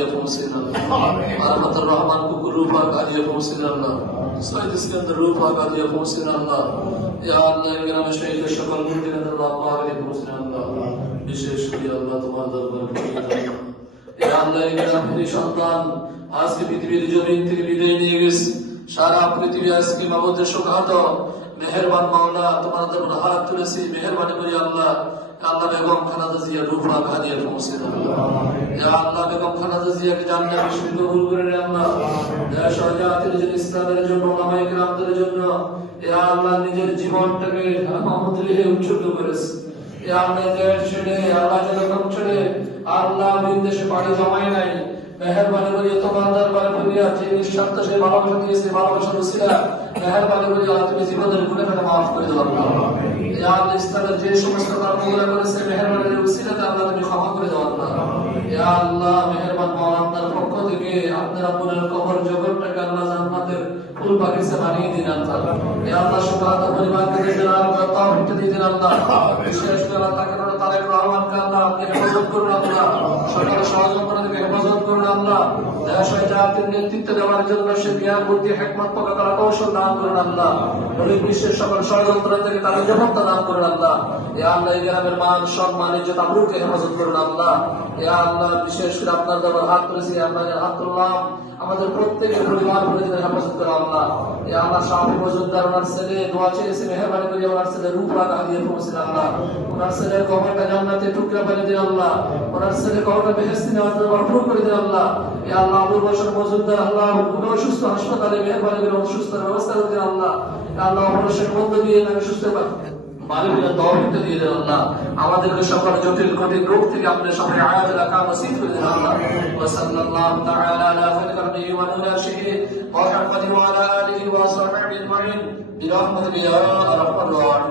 হাদিয়া পৌঁছেন আল্লাহ রহমান কুকুর রূপা হাদিয়া পৌঁছেন আল্লাহ সৈয়দ ইস্কান্দার রূপা হাদিয়া পৌঁছেন আল্লাহ ইয়া আল্লাহ গ্রামে শহীদ সকল মুমিনের আল্লাহ হাদিয়া পৌঁছেন আল্লাহ বিশেষ করে আল্লাহ তোমার দরবারে ইয়া আল্লাহ গ্রামের সন্তান আজকে পৃথিবীর জমিন থেকে বিদায় নিয়ে গেছে সারা পৃথিবী আজকে মাবুদের শোকাহত মেহেরবান মাওলা তোমার দরবারে হাত তুলেছি মেহেরবানি করে আল্লাহ আল্লাহ বেগম খালেদা জিয়া রূপা হাদিয়া পৌঁছে দাও ইয়া আল্লাহ বেগম খালেদা জিয়াকে জান্নাতে শহীদ কবুল করে নেন আল্লাহ দেশ ও জাতির জন্য ইসলামের জন্য ওলামায়ে কেরামদের জন্য ইয়া আল্লাহ নিজের জীবনটাকে আমাদের উৎসর্গ করেছে ইয়া আল্লাহ দেশ ছেড়ে আল্লাহ জনগণ ছেড়ে আল্লাহ বিদেশে পাড়ি জমায় নাই মেহেরবানি করে তোমার দরবারে ফরিয়াদ যে নিঃস্বার্থ সে ভালোবাসা দিয়েছে ভালোবাসার উসিলা মেহেরবানি করে আল্লাহ তুমি জীবনের গুনাহটা মাফ করে দাও আল্লাহ ইয়া আল্লাহ ইসলামের যে সমস্ত কর্মগুলো করেছে মেহেরবানির উসিলাতে আল্লাহ তুমি ক্ষমা করে দাও আল্লাহ ইয়া আল্লাহ মেহেরবান মাওলা আপনার পক্ষ থেকে আপনার আপনার কবর জগৎটাকে আল্লাহ জান্নাতের ফুল বাগিচা বানিয়ে দিন আল্লাহ ইয়া আল্লাহ সুবহানাহু পরিবারকে দিন আল্লাহ তাওফিক দিন আল্লাহ বিশেষ করে আল্লাহ তারেক রহমানকে আল্লাহ আপনি হেফাজত করুন আল্লাহ সরকারের সহযোগিতা থেকে হেফাজত করুন আল্লাহ দেশ ও জাতির নেতৃত্ব দেওয়ার জন্য সে জ্ঞান বুদ্ধি হিকমত কলা কৌশল দান করুন আল্লাহ বিশ্বের সকল ষড়যন্ত্র থেকে তার নিরাপত্তা দান করুন আল্লাহ ইয়া আল্লাহ এই গ্রামের মান সম্মান ইজ্জত আবরুকে হেফাজত করুন আল্লাহ ইয়া আল্লাহ বিশেষ করে আপনার দরবারে হাত তুলেছি আপনাদের হাত তুললাম আমাদের প্রত্যেকের পরিবার পরিজনের হেফাজত করুন আল্লাহ ইয়া আল্লাহ শাফি মজুমদার ওনার ছেলে দোয়া চেয়েছে মেহেরবানি করে ওনার ছেলে রূপা হাদিয়া পৌঁছে আল্লাহ ওনার ছেলের কবরটা জান্নাতে টুকরা করে দিন আল্লাহ ওনার ছেলে কবরটা বেহেশতি নেওয়ার জন্য ভরপুর করে দিন আল্লাহ ইয়া আল্লাহ আবুল বশর মজুমদার আল্লাহ খুব অসুস্থ হাসপাতালে মেহেরবানি করে সুস্থতার ব্যবস্থা করে দিন আল্লাহ আল্লাহ অপারেশনের মধ্য দিয়ে তাকে সুস্থ মালিকের তৌফিক দিয়ে দেন আল্লাহ আমাদেরকে সকল জটিল কঠিন রোগ থেকে আপনি সবাই আয়াত রাখা নসিব করে দেন আল্লাহ ওয়া সাল্লাল্লাহু তাআলা আলা খায়রি নবী ওয়া রাসূলিহি ওয়া মুহাম্মাদিন ওয়া আলা আলিহি ওয়া সাহবিহি আজমাইন বিরহমাতিকা ইয়া আরহামার রাহিমিন